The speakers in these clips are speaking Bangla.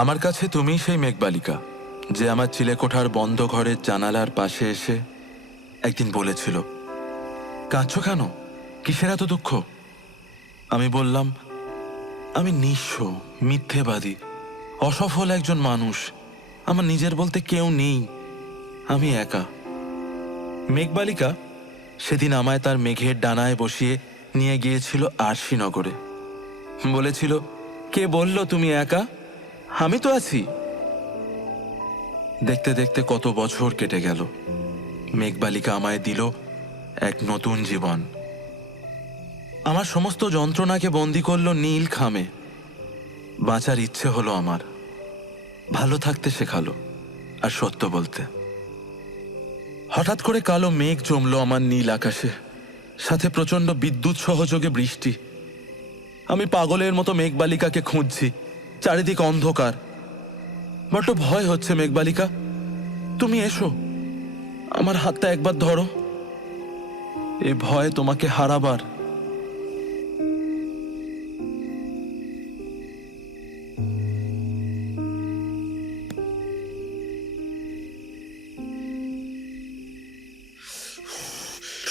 আমার কাছে তুমি সেই মেঘবালিকা যে আমার চিলেকোঠার বন্ধ ঘরের জানালার পাশে এসে একদিন বলেছিল, কাঁদছো কেন, কিসের এত দুঃখ? আমি বললাম, আমি নিঃস্ব, মিথ্যেবাদী, অসফল একজন মানুষ। আমার নিজের বলতে কেউ নেই, আমি একা। মেঘবালিকা সেদিন আমায় তার মেঘের ডানায় বসিয়ে নিয়ে গিয়েছিল আরশিনগরে। বলেছিল, কে বলল তুমি একা? আমি তো আছি। দেখতে দেখতে কত বছর কেটে গেল। মেঘবালিকা আমায় দিল এক নতুন জীবন। আমার সমস্ত যন্ত্রণাকে বন্দি করলো নীল খামে। বাঁচার ইচ্ছে হলো আমার, ভালো থাকতে শেখালো আর সত্য বলতে। হঠাৎ করে কালো মেঘ জমলো আমার নীল আকাশে, সাথে প্রচন্ড বিদ্যুৎ সহযোগে বৃষ্টি। আমি পাগলের মতো মেঘবালিকাকে খুঁজছি, চারিদিক অন্ধকার। বড্ড ভয় হচ্ছে মেঘবালিকা, তুমি এসো, আমার হাতটা একবার ধরো। এ ভয় তোমাকে হারাবার।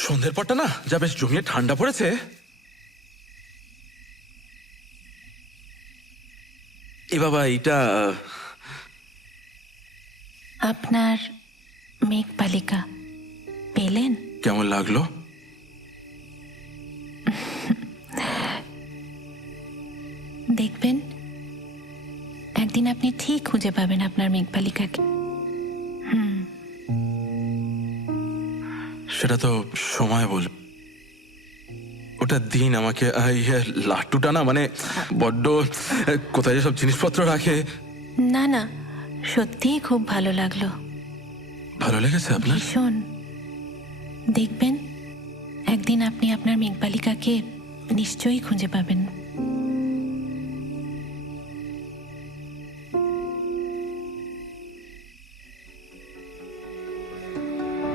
সন্ধ্যের পরটা না যা বেশ জমিয়ে ঠান্ডা পড়েছে। এ বাবা, এইটা আপনার মেঘবালিকা পেলেন? কেমন লাগলো? দেখবেন একদিন আপনি ঠিক খুঁজে পাবেন আপনার মেঘবালিকাকে। সেটা তো সময় বল। ওটা দিন আমাকে। লাট্টুটা না মানে বড্ড, কোথায় সব জিনিসপত্র রাখে। না না, সত্যিই খুব ভালো লাগলো। ভালো লেগেছে আপনার? ভীষণ। দেখবেন একদিন আপনি আপনার মেঘবালিকাকে নিশ্চয়ই খুঁজে পাবেন।